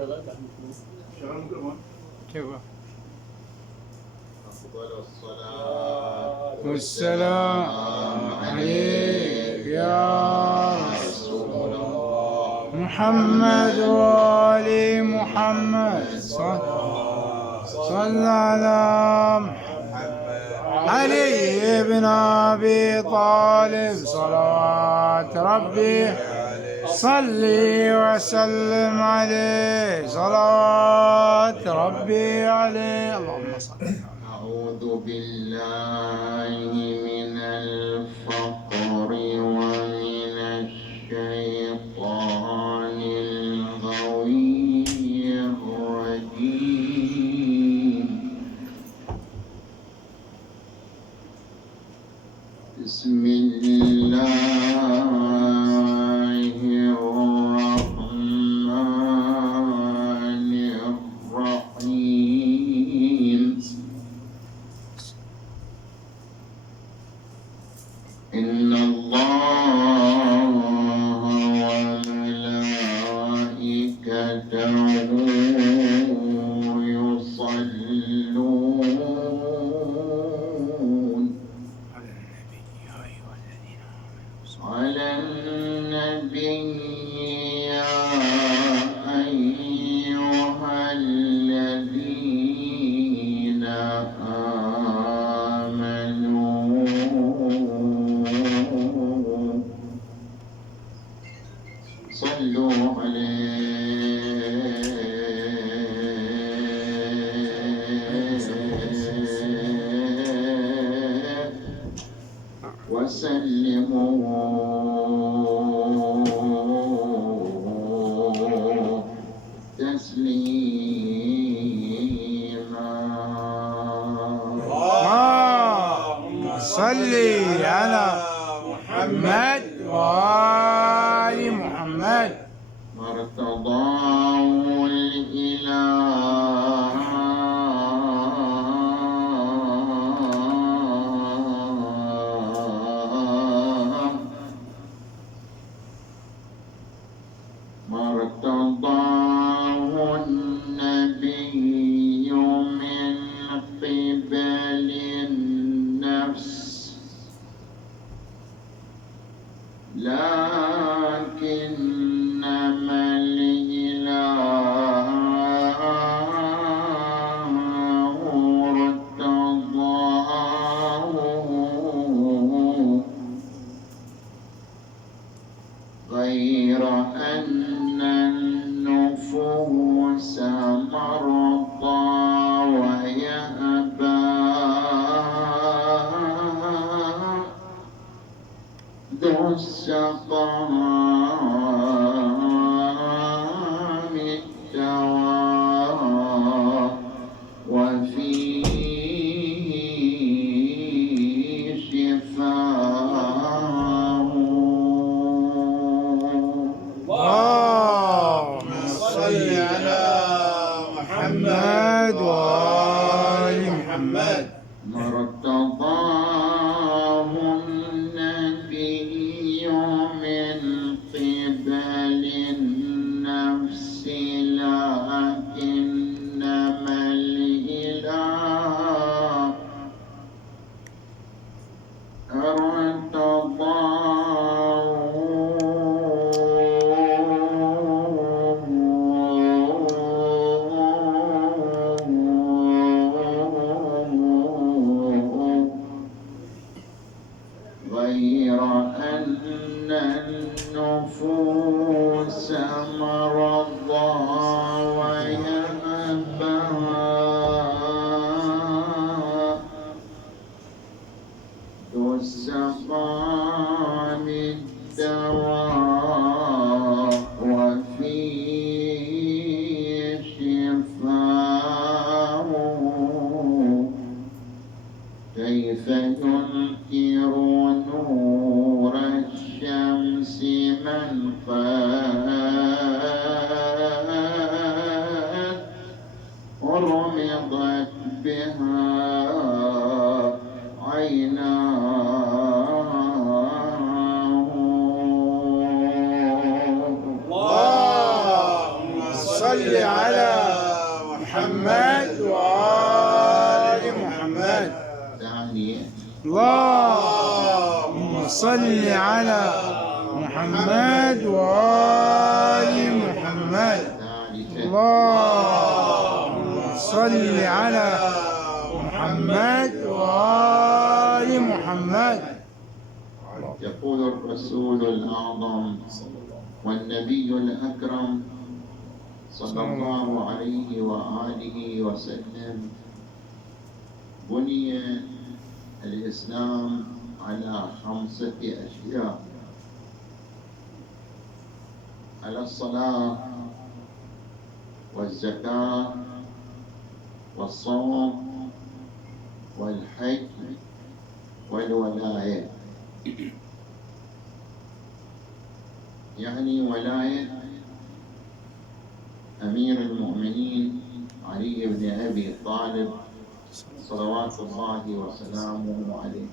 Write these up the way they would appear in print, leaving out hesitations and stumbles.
أفضل الصلاة والسلام عليك يا رسول الله محمد وآل محمد صلى على علي بن أبي طالب صلوات ربي صلي وسلم عليه صلوات ربي عليه اللهم صل. أعوذ بالله من الفقر ومن الشيطان الغوي الرجيم. بسم الله الرحمن الرحيم. إن الله وملائكته يصلون على النبي يا أيها الذين آمنوا صلوا عليه وسلموا تسليما. اللهم صل على محمد وآل محمد. مرتضاه الإله مرتضاه النبي من قبل النفس لكنما الإله ارتضاه غير أن النفوس مرضى ويأبى ذو السقام الدواء وفيه شفاء. اللهم صل على محمد وآل محمد. مرتضاه النبي من قبل النفس لكنما الإله غير أن النفوس مرضى ويأبى ذو السقام الدواء وفيه شفاء. كيف ينكر نور الشمس من قد رمضت بها عيناه. اللهم صل صل على محمد وآل محمد. ثانية اللهم صل على محمد وآل محمد. ثالثة اللهم صل على محمد وآل محمد. يقول الرسول الأعظم والنبي الأكرم صلى الله عليه وآله وسلم: بني الإسلام على 5 أشياء: على الصلاة والزكاة والصوم والحج والولاية. يعني ولاية أمير المؤمنين علي بن أبي طالب صلوات الله وسلامه عليه.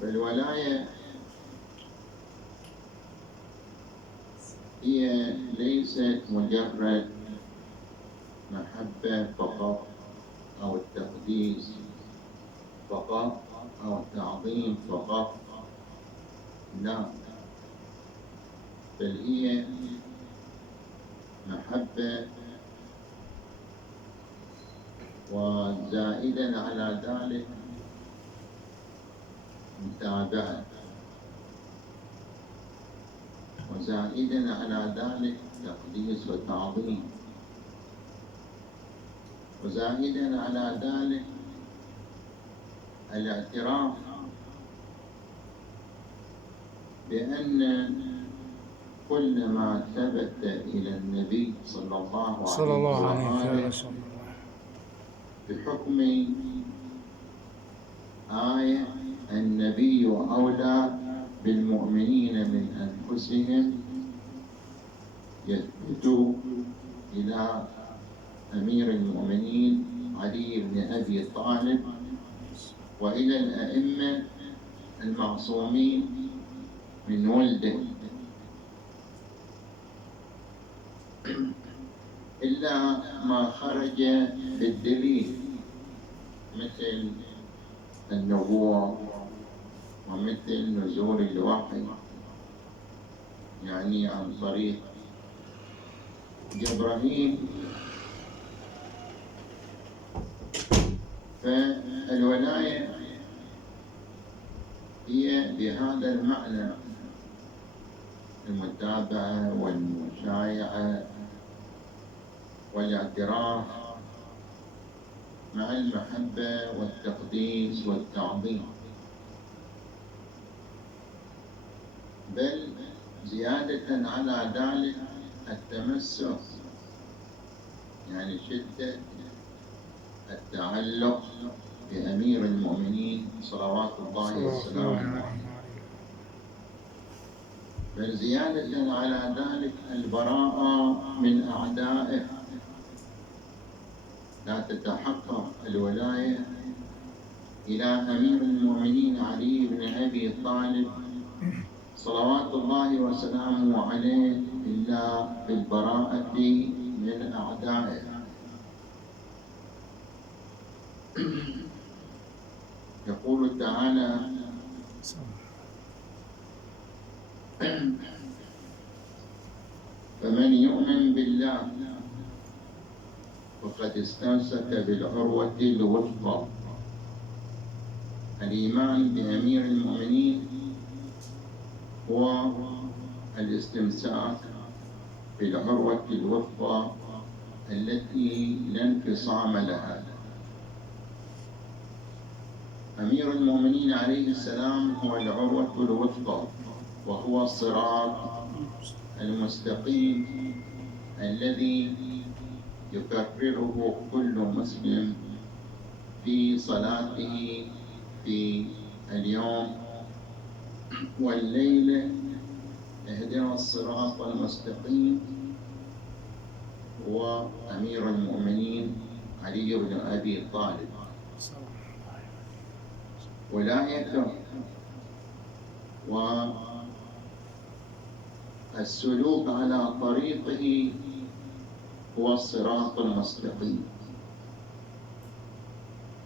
فالولاية هي ليست مجرد محبة فقط أو التقديس فقط أو التعظيم فقط، لا، بل هي محبة وزائدا على ذلك متابعة، وزائدا على ذلك تقديس وتعظيم، وزائدا على ذلك الاعتراف بأن كل ما ثبت إلى النبي صلى الله عليه وسلم بحكم آية: النبي أولى بالمؤمنين من أنفسهم، يثبت إلى أمير المؤمنين علي بن أبي طالب وإلى الأئمة المعصومين من ولده، إلا ما خرج بالدليل مثل النبوة ومثل نزول الوحي، يعني عن طريق جبرائيل. فالولاية هي بهذا المعنى: المتابعة والمشايعة والاعتراف مع المحبة والتقديس والتعظيم، بل زيادة على ذلك التمسك، يعني شدة التعلق بأمير المؤمنين صلوات الله وسلامه عليه، بل زيادة على ذلك البراءة من أعدائه. لا تتحقق الولاية إلى أمير المؤمنين علي بن أبي طالب صلوات الله وسلامه عليه إلا بالبراءة من أعدائه. يقول تعالى: فمن يؤمن بالله فقد استمسك بالعروة الوثقى. الإيمان بأمير المؤمنين هو الاستمساك بالعروة الوثقى التي لا انفصام لها. أمير المؤمنين عليه السلام هو العروة الوثقى، وهو الصراط المستقيم الذي يكرره كل مسلم في صلاته في اليوم والليلة: اهدنا الصراط المستقيم. هو أمير المؤمنين علي بن أبي طالب. ولايته السلوك على طريقه هو الصراط المستقيم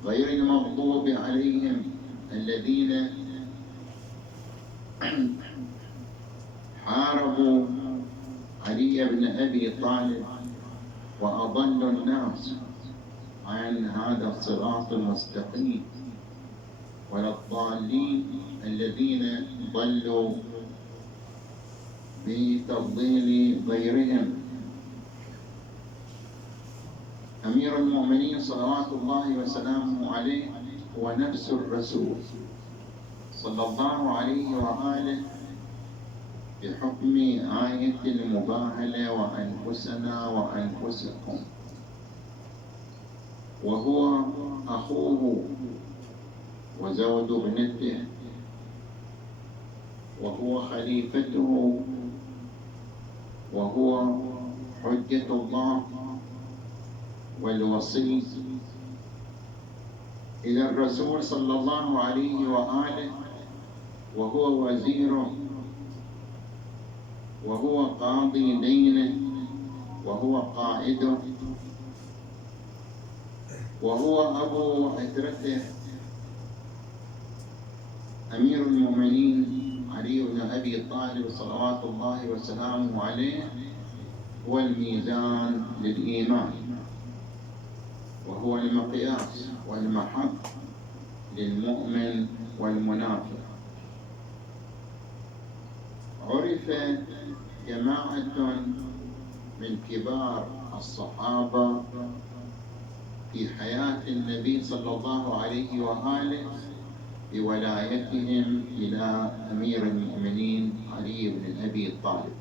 غير المغضوب عليهم الذين حاربوا علي بن أبي طالب وأضلوا الناس عن هذا الصراط المستقيم، ولا الضالين الذين ضلوا بتضليل غيرهم. أمير المؤمنين صلوات الله وسلامه عليه هو نفس الرسول صلى الله عليه وآله بحكم آية المباهلة وأنفسنا وأنفسكم، وهو أخوه وزوج ابنته، وهو خليفته، وهو حجة الله والوصي إلى الرسول صلى الله عليه وآله، وهو وزيره، وهو قاضي دينه، وهو قائده، وهو أبو عترته. أمير المؤمنين علي بن أبي طالب صلوات الله وسلامه عليه هو الميزان للإيمان، وهو المقياس والمحك للمؤمن والمنافق. عرف جماعة من كبار الصحابة في حياة النبي صلى الله عليه وآله بولايتهم إلى أمير المؤمنين علي بن أبي طالب،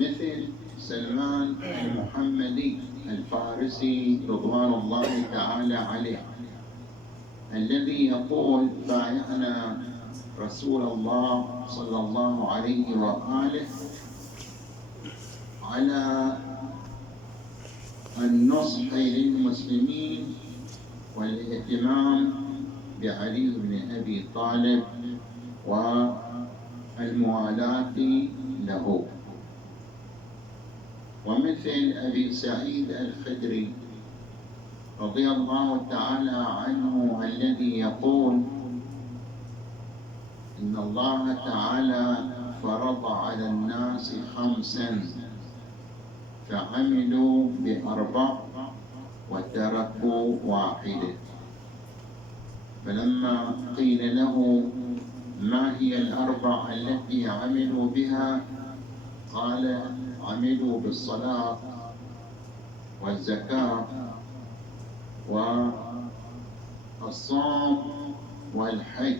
مثل سلمان المحمدي الفارسي رضوان الله تعالى عليه، الذي يقول: بايعنا رسول الله صلى الله عليه وآله على النصح للمسلمين والاهتمام بعلي بن أبي طالب والموالاة له. ومثل أبي سعيد الخدري رضي الله تعالى عنه الذي يقول: إن الله تعالى فرض على الناس 5 فعملوا ب4 وتركوا 1. فلما قيل له ما هي 4 التي عملوا بها، قال: عملوا بالصلاة والزكاة والصوم والحج.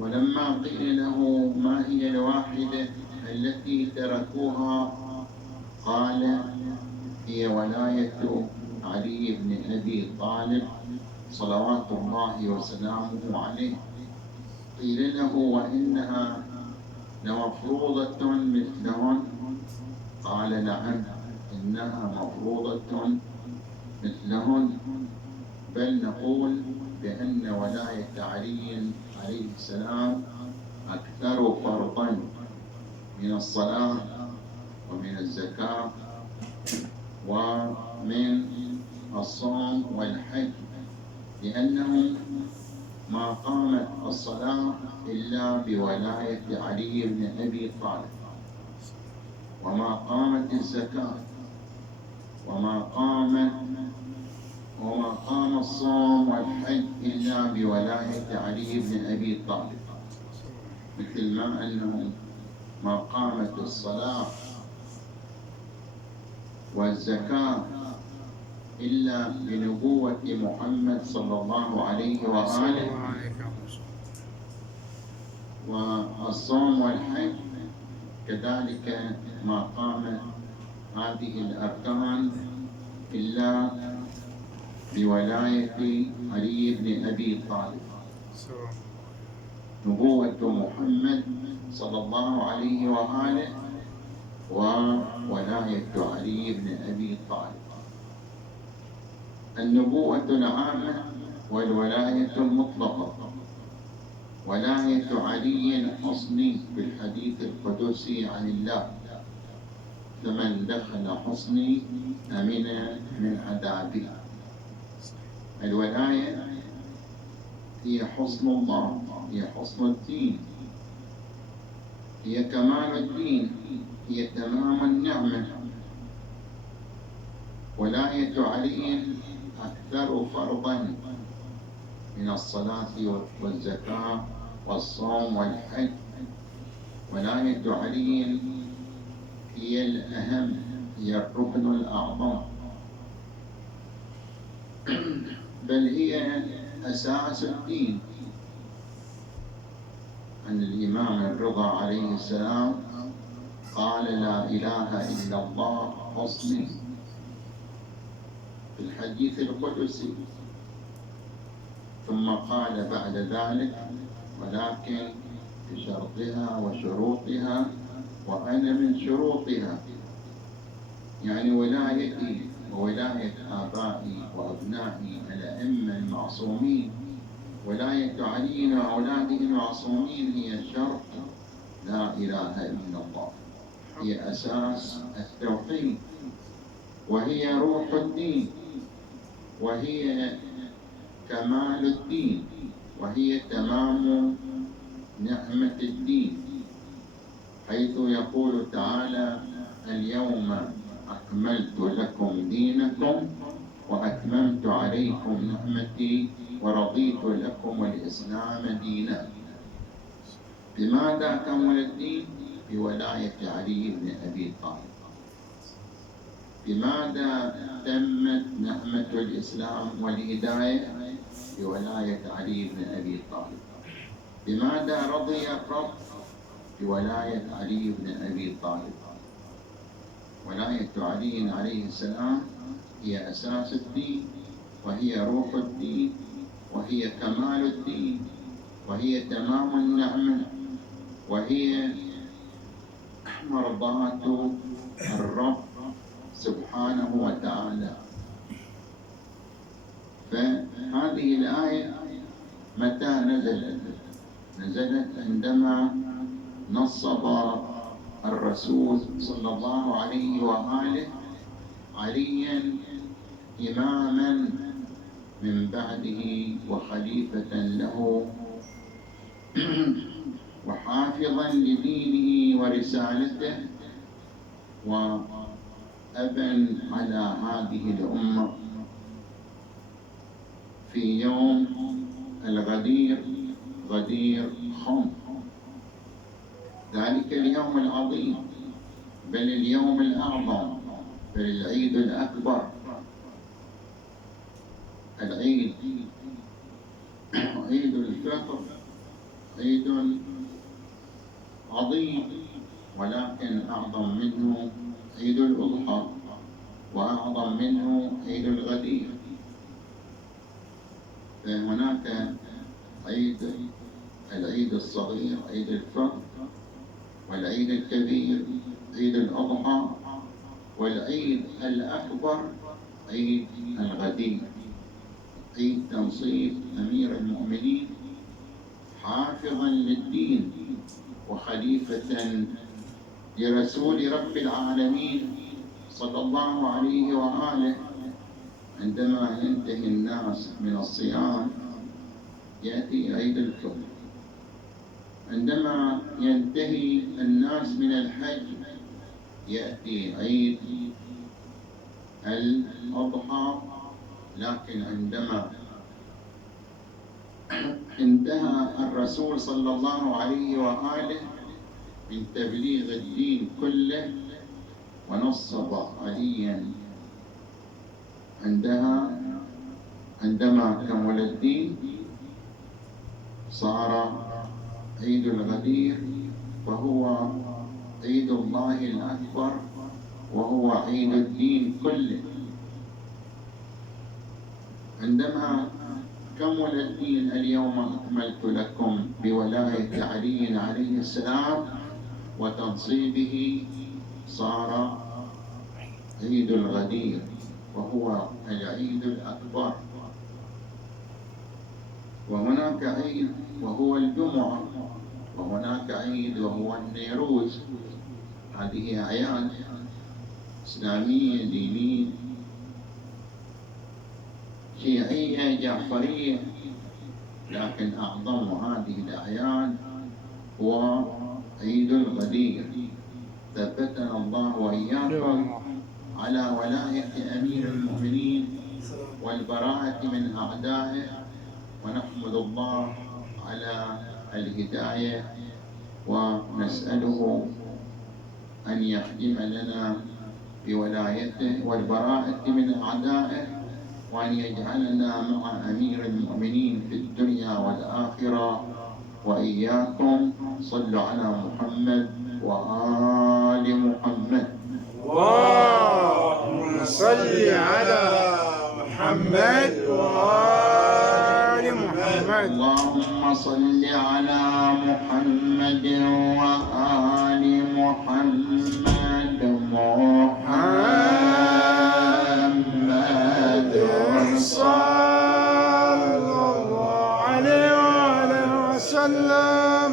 ولما قيل له ما هي 1 التي تركوها، قال: هي ولاية علي بن أبي طالب صلوات الله وسلامه عليه. قيل له: وإنها لمفروضة مثلهن؟ قال: نعم، إنها مفروضة مثلهن، بل نقول بأن ولاية علي عليه السلام أكثر فرضا من الصلاة ومن الزكاة ومن الصوم والحج، لأنه ما قامت الصلاة إلا بولاية علي بن أبي طالب، وما قامت الزكاة، وما قام الصوم والحج إلا بولاية علي بن أبي طالب، مثل ما أنه ما قامت الصلاة والزكاة إلا بنبوة محمد صلى الله عليه وآله، والصوم والحج كذلك ما قامت هذه الأركان إلا بولاية علي بن أبي طالب. نبوة محمد صلى الله عليه وآله وولاية علي بن أبي طالب. النبوة العامة والولاية المطلقة، ولاية علي حصني في الحديث القدسي عن الله، فمن دخل حصني أمن من عذابي. الولاية هي حصن الله، هي حصن الدين، هي كمال الدين، هي تمام النعمة. ولاية علي أكثر فرضا من الصلاة والزكاة والصوم والحج. ولاية علي هي الأهم، هي الركن الأعظم، بل هي أساس الدين. عن الإمام الرضا عليه السلام قال: لا إله إلا الله حصني، في الحديث القدسي. ثم قال بعد ذلك: ولكن بشرطها وشروطها، وأنا من شروطها. يعني ولايتي وولاية آبائي وأبنائي الأئمة المعصومين، ولاية علي وأولاده المعصومين هي شرط لا إله إلا الله، هي أساس التوحيد، وهي روح الدين، وهي كمال الدين، وهي تمام نعمة الدين، حيث يقول تعالى: اليوم أكملت لكم دينكم وأتممت عليكم نعمتي ورضيت لكم الإسلام دينا. بماذا كمل الدين؟ بولاية علي بن أبي طالب. بماذا تمت نعمة الإسلام والهداية؟ بولاية علي بن أبي طالب. بماذا رضي الرب؟ بولاية علي بن أبي طالب. ولاية علي عليه السلام هي أساس الدين، وهي روح الدين، وهي كمال الدين، وهي تمام النعمة، وهي مرضاة الرب سبحانه وتعالى. فهذه الآية متى نزلت؟ نزلت عندما نصب الرسول صلى الله عليه وآله عليا إماما من بعده وخليفة له وحافظا لدينه ورسالته، وأبا على هذه الأمة في يوم الغدير، غدير خم، ذلك اليوم العظيم، بل اليوم الأعظم، بل العيد الأكبر، العيد عيد الفطر، عيد عظيم، ولكن أعظم منه عيد الأضحى، وأعظم منه عيد الغدير. فهناك العيد الصغير عيد الفطر، والعيد الكبير عيد الأضحى، والعيد الأكبر عيد الغدير، عيد تنصيب أمير المؤمنين حافظا للدين وخليفة لرسول رب العالمين صلى الله عليه وآله. عندما ينتهي الناس من الصيام يأتي عيد الفطر، عندما ينتهي الناس من الحج يأتي عيد الأضحى. لكن عندما انتهى الرسول صلى الله عليه وآله من تبليغ الدين كله ونصب عليا عندما كمل الدين صار عيد الغدير، وهو عيد الله الأكبر، وهو عيد الدين كله. عندما كمل الدين اليوم أكملت لكم بولاية علي عليه السلام وتنصيبه، صار عيد الغدير، وهو العيد الأكبر. وهناك عيد وهو الجمعة، وهناك عيد وهو النيروز. هذه أعياد إسلامية دينية شيعية جعفرية، لكن أعظم هذه الأعياد هو عيد الغدير. ثبتنا الله وإياكم على ولاية أمير المؤمنين والبراءة من أعدائه، ونحمد الله على الهداية ونسأله أن يخدم لنا بولايته والبراءة من أعدائه، وأن يجعلنا مع أمير المؤمنين في الدنيا والآخرة. وإياكم صلوا على محمد وآل محمد. اللهم صل على محمد وآل محمد. اللهم صل على محمد وآل محمد. محمد صلى الله عليه وسلم.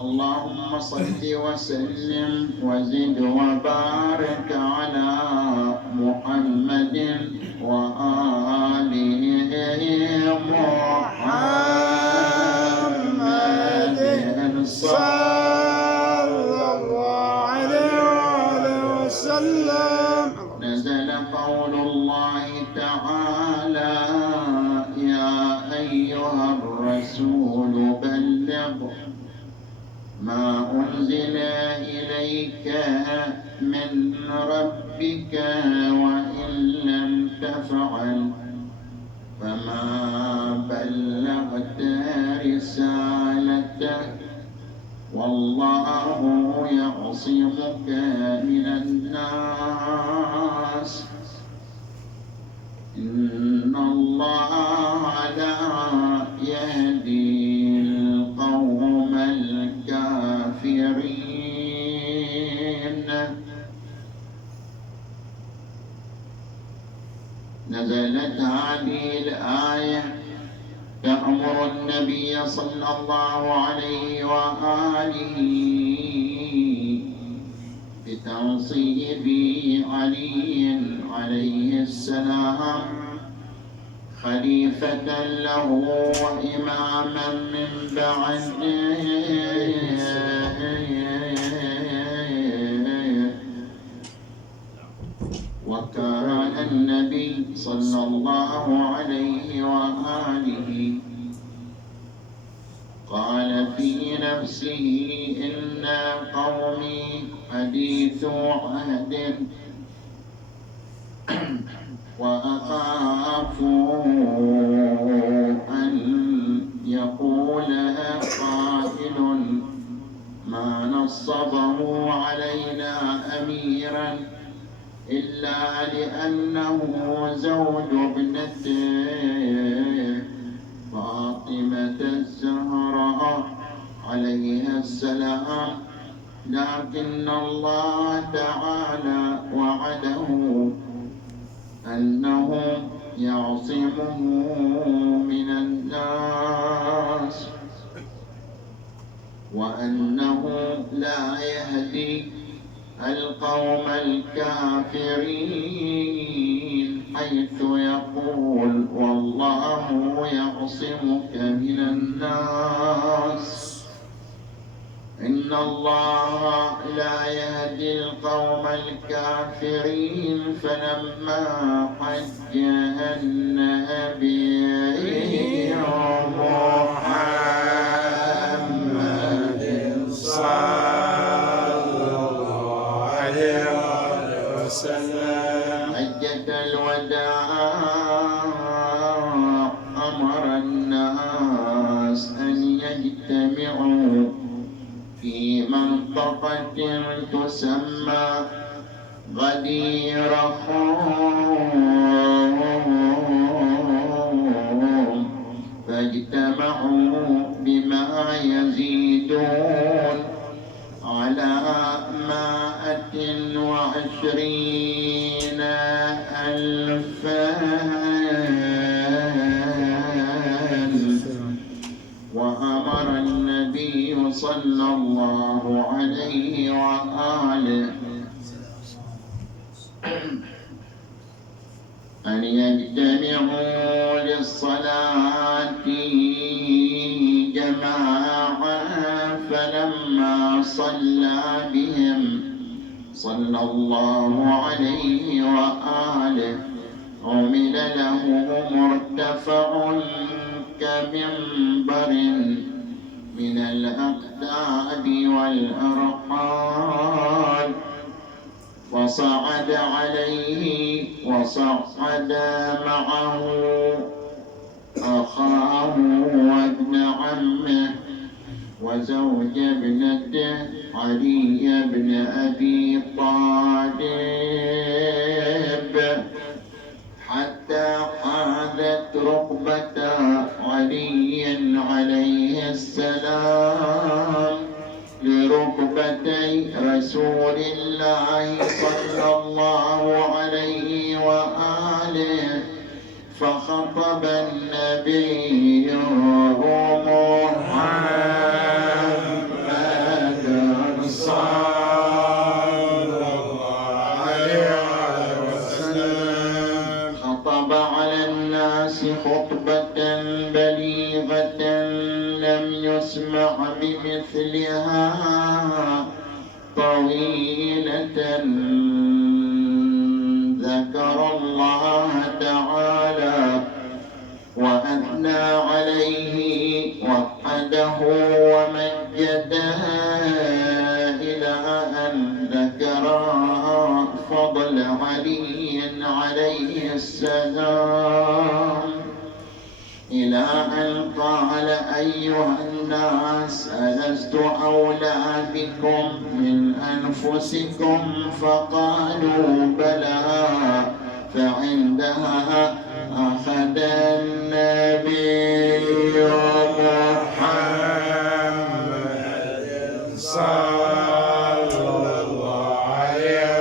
اللهم صل وسلم وزد وبارك على محمد وآله محمد صلى الله عليه وسلم. نزل قول الله تعالى: يا أيها الرسول بلغ ما أنزل إليك من ربك، وإن لم تفعل فما بلغت رسالته، والله يعصمك من الناس، إن الله لا يهدي القوم الكافرين. نزلت هذه الآية تأمر النبي صلى الله عليه وآله بتنصيب علي عليه السلام خليفة له وإماما من بعده، وكان النبي صلى الله عليه وآله قال في نفسه: إن قومي حديث عهد، وأخاف أن يقولها قائل: ما نصبه علينا أميرا إلا لأنه زوج ابنته فاطمة الزهراء عليها السلام، لكن الله تعالى وعده أنه يعصمه من الناس، وأنه لا يهدي القوم الكافرين، حيث يقول: والله يعصمك من الناس. إن الله لا يهدي القوم الكافرين. فلما حج النبي محمد صلى الله عليه وسلم حجة الوداع، أمر الناس أن يجتمعوا في منطقة تسمى غدير خم، فاجتمعوا بما يزيدون على 120,000 وأمر النبي صلى الله عليه وآله أن يجتمعوا للصلاة جماعة، فلما صلى بهم صلى الله عليه وآله عمل له مرتفع كمنبر من الأقدام والأرحال، فصعد عليه وصعد معه أخاه وابن عمه وزوج ابنته علي بن أبي طالب، حتى حاذت ركبة علي عليه السلام لركبتي رسول الله صلى الله عليه وآله، فخطب النبي محمد صلى الله عليه وسلم، خطب على الناس خطبة بليغة لم يسمع بمثلها، طويلة ذكر الله تعالى وأثنى عليه وحده ومجده، إلى أن ذكر فضل علي عليه السلام، إلى أن قال: أيها الناس، ألست أولى بكم من أنفسكم؟ فقالوا: بلى. فعندها أخذ النبي محمد صلى الله عليه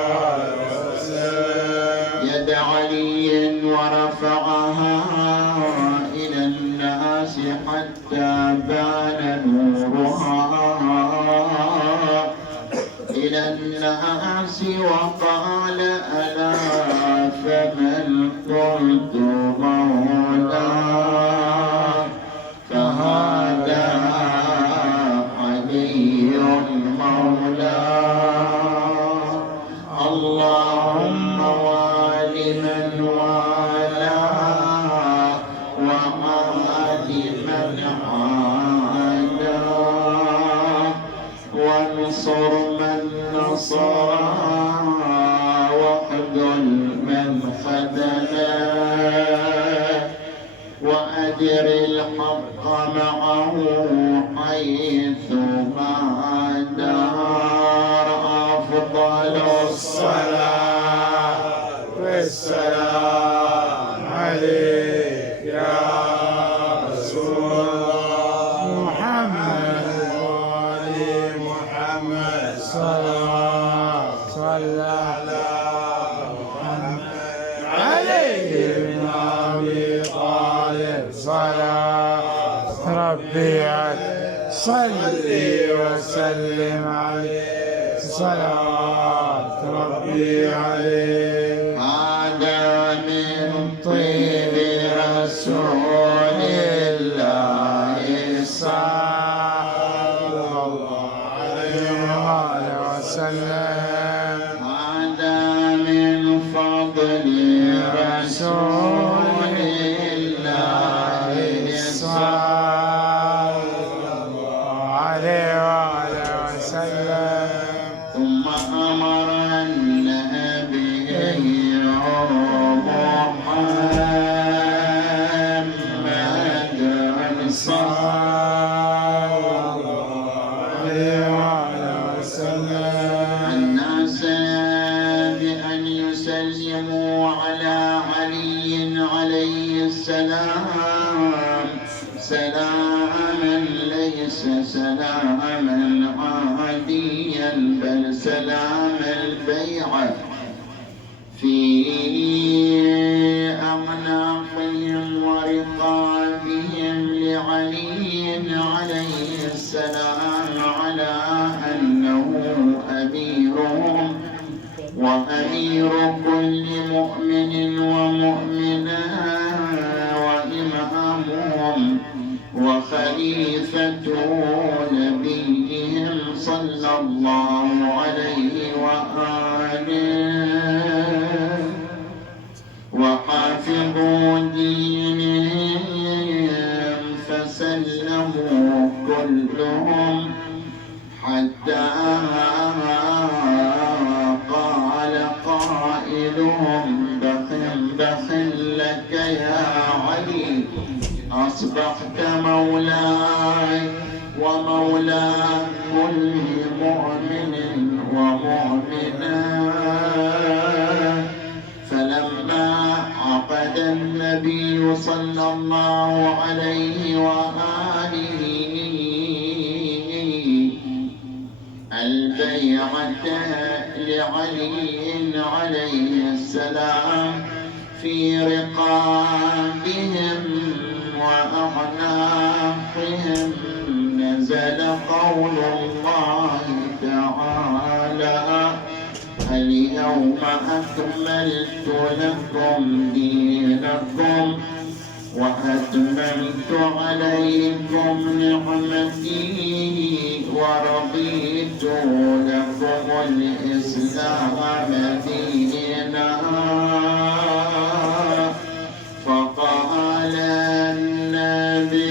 وسلم يد علي ورفعها إلى الناس حتى بان نورها إلى الناس، وقال: ألا فمن قلت مولاه فهذا علي مولاه، اللهم وال من والاه وعاد من عاداه، وانصر من نصراه واخذل من خذله، وأدر الحق معه حيث ما دار. أفضل الصلاة والسلام عليك يا رسول الله محمد وآل محمد صلى على محمد عليه بن أبي طالب صلاة ربي عليه، صلي وسلم عليه صلاة ربي عليه. هذا من طيب رسول الله صلى الله عليه وسلم، هذا من فضل رسول الله صلى الله عليه وسلم. ثم أمر النبي محمد صلى الله عليه وسلم الناس بأن يسلموا على علي عليه السلام سلاما ليس سلاما عاديا، بل سلام البيعة في أعناقهم ورقابهم لعلي عليه السلام على أنه أميرهم وأمير كل مؤمن ومؤمنة وإمامهم وخليفة نبيهم صلى الله عليه وآله وحافظوا دينهم فسلموا كلهم حتى قال قائلهم بخ لك يا علي أصبحت مولاي ومولى كل مؤمن ومؤمنة. فلما عقد النبي صلى الله عليه وآله البيعة لعلي عليه السلام في رقابهم وأعناقهم نزل قول الله تعالى اليوم أكملت لكم دينكم وأتممت عليكم نعمتي ورضيت لكم الإسلام دينا. فقال النبي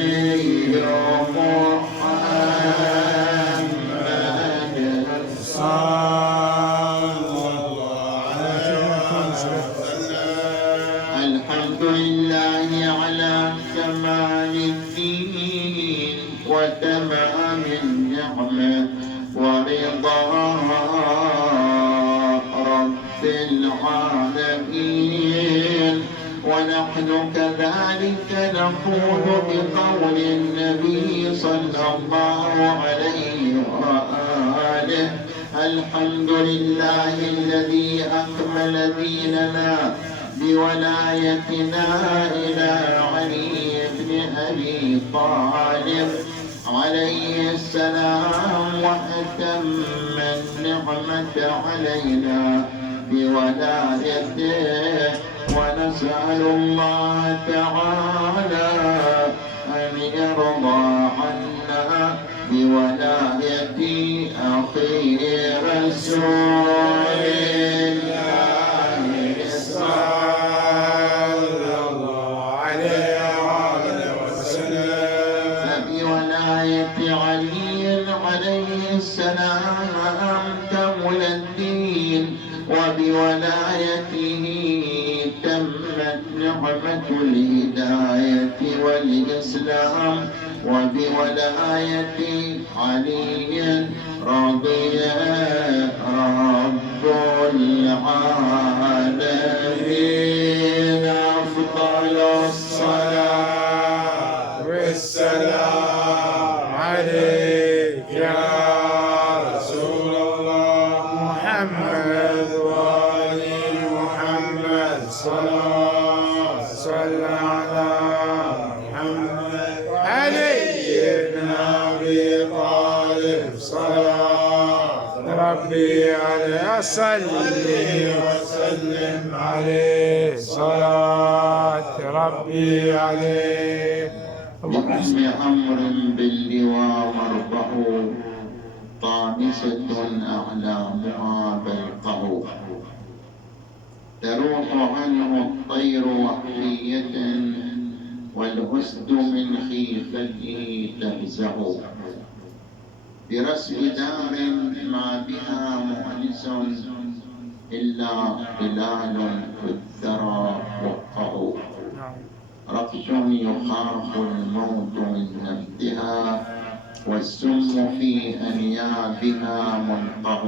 محمد الحمد لله على كمال الدين وتمام النعمة ورضا رب العالمين. ونحن كذلك نقول بقول النبي صلى الله عليه وآله الحمد لله الذي أكمل ديننا بولايتنا إلى علي بن أبي طالب عليه السلام وأتم النعمة علينا بولايته. ونسأل الله تعالى أن يرضى عنا بولاية أخي رسول الله صلى الله عليه وسلم. فبولاية علي عليه السلام كمل الدين وبولايته تمت نعمة الهداية والإسلام وبولاية علي رضي رب العالمين. أفضل الصلاة والسلام عليك يا رسول الله محمد وآل محمد صلى على محمد علي بن أبي طالب صلاة ربي عليه صلي وسلم عليه صلاة ربي عليه. باسم أمر باللواء مربع طامسة أعلامها بلقع تروح عنه الطير وحشية والأسد من خيفته تهزع برسم دار ما بها مؤنس إلا ظلال في الثرى وقع رقش يخاف الموت من نبتها والسم في أنيابها منقع.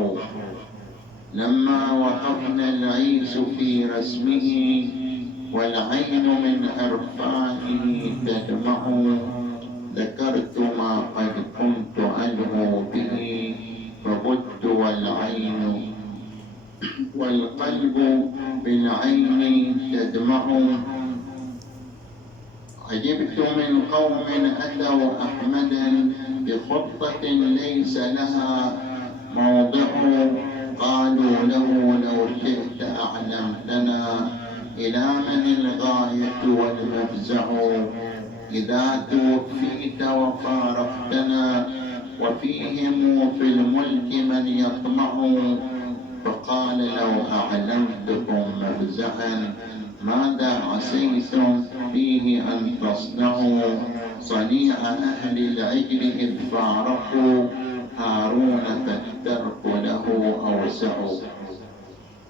لما وقفنا العيس في رسمه والعين من أرفانه تدمع ذكرت ما قد كنت ألهو به فبت والعين والقلب بالعين تدمع. عجبت من قوم أتوا أحمدا بخطة ليس لها موضع. قالوا له لو شئت أعلمتنا إلى من الغاية والمفزع، إذا توفيت وفارقتنا وفيهم في الملك من يطمع. فقال لو أعلمتكم مفزعا ماذا عسيتم فيه أن تصنعوا صنيع أهل العجل إذ فارقوا هارون فالترك له أوسع.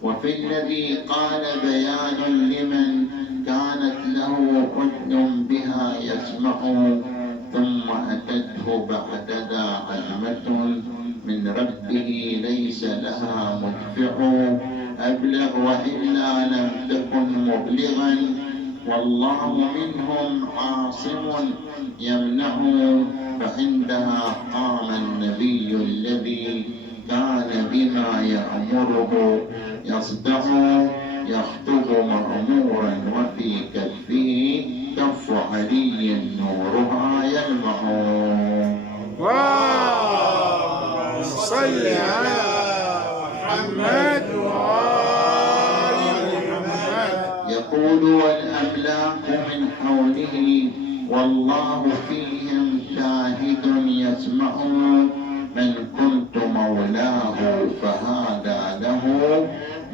وفي الذي قال بيان لمن كانت له أذن بها يسمع، ثم أتته بعد ذا عزمة من ربه ليس لها مدفع. أبلغ وإلا لم تكن مبلغا، والله منهم عاصم يمنع. فعندها قام النبي الذي كان بما يأمره يصدع، يخطب مأمورا وفي كفه كف علي نورها يلمع. صل على محمد وآل محمد. يقول والأملاك من حوله والله فيهم شاهد يسمع. من كنت مولاه فهذا له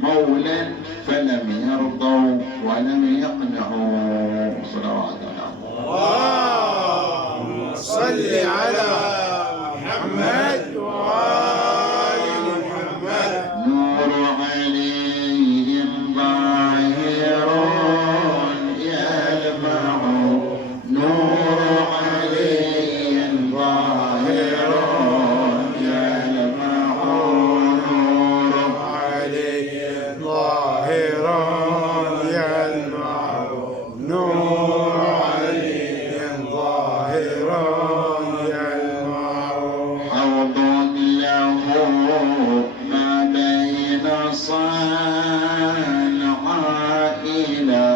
مولا فلم يرضوا ولم يقنعوا. صلوات اللهم صل على محمد وآل محمد. نور عليهم ظاهر يلمع، نور عليهم ظاهر يلمع، نور عليهم ظاهرا يلمع، نور عليهم ظاهرا يلمع. حوض له ما بين صنعاء إلى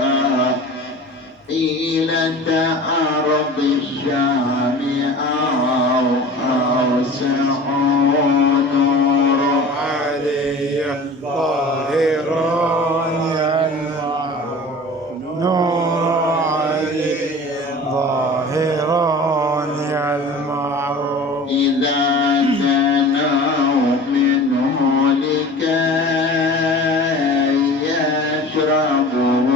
حيلة أرض الشام أوسع، نور عليهم ظاهرا يلمع، نور عليهم ظاهرا يلمع. إذا كانوا منه لكي يشربوا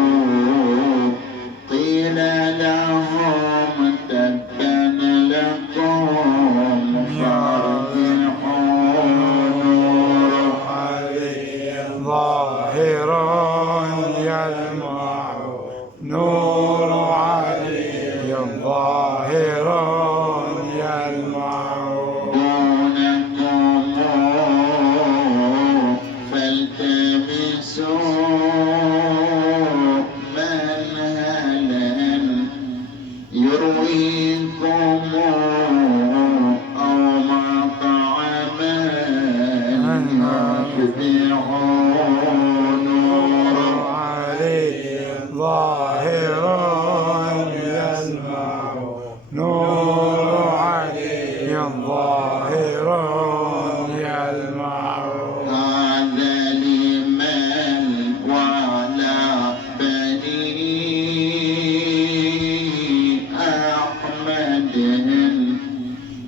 قيل لهم تبا لكم فارجعوا، نور عليهم ظاهرا يلمع، نور عليهم ظاهرا يلمع. دونكم فالتمسوا منهلا يرويكم أو مطعما يشبعون، نور عليهم ظاهرا يلمع، نور عليهم ظاهرا يلمع. هذا لمن وعلى بني أحمد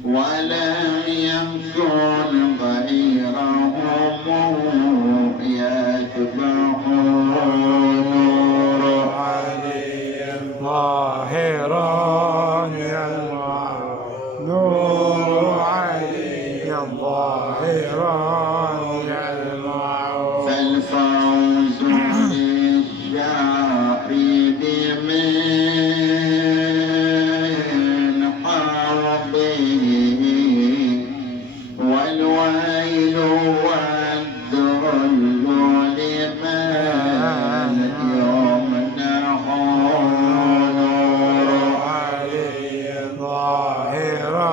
ولم يكن غيرهم يتبعون، نور عليهم ظاهرا يلمع، نور عليهم ظاهرا يلمع. فالفوز للشارب من حربه والويل والذل لمن يمنع، نور عليهم ظاهرا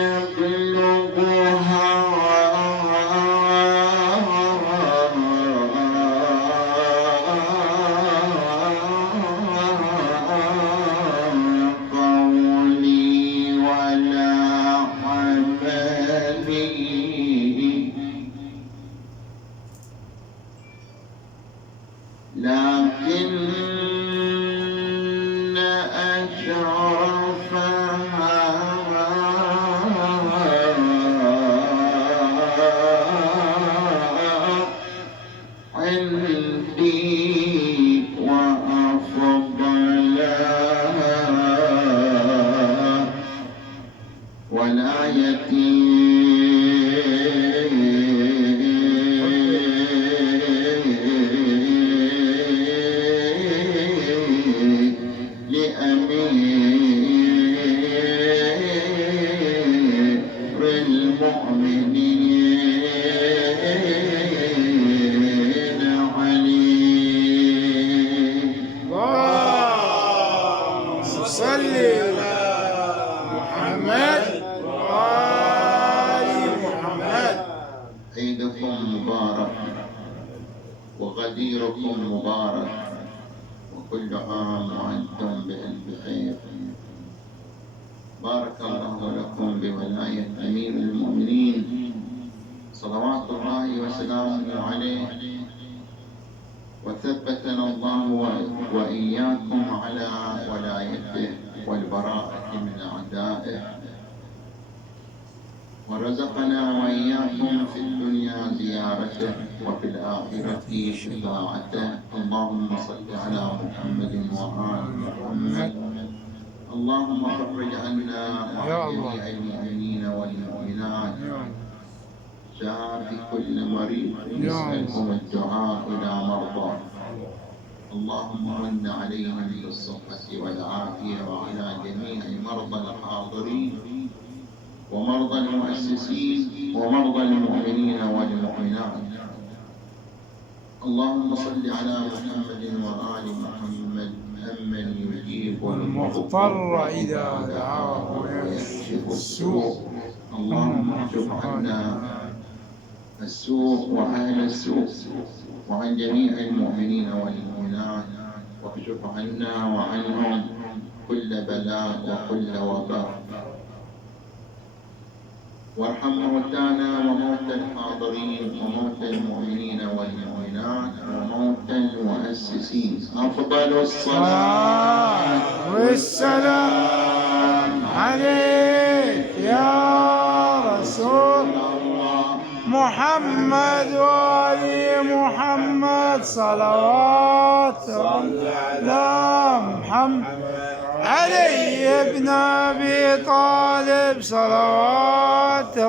يبلغها قولي ولا عملي، لكن أشرفها عندي وأفضلها ولايتي لأمير المؤمنين علي. اللهم صل على محمد وآل محمد. عيدكم مبارك وغديركم مبارك، وكل عام وأنتم بألف خير. بارك الله لكم بولاية أمير المؤمنين صلوات الله وسلامه عليه، وثبتنا الله وإياكم على ولايته والبراءة من أعدائه، ورزقنا وإياكم في الدنيا زيارته وفي الآخرة شفاعته. اللهم صل على محمد وآل محمد. اللهم فرج عنا وعن جميع المؤمنين والمؤمنات، شافي كل مريض، نسألكم الدعاء إلى مرضى. اللهم من عليهم بالصحة والعافية وعلى جميع مرضى الحاضرين ومرضى المؤسسين ومرضى المؤمنين والمؤمنات. اللهم صل على محمد وآل محمد أمن يجيب المضطر إذا دعاه ويكشف السوء. اللهم اكشف عنا السوء وأهل السوء وعن جميع المؤمنين والمؤمنات، واكشف عنا وعنهم كل بلاء وكل وباء، وارحم موتانا وموتى الحاضرين وموتى المؤمنين والمؤمنات وموتى المؤسسين. أفضل الصلاة والسلام عليك يا رسول الله محمد وآل محمد. صلوات على محمد علي بن أبي طالب. صلوات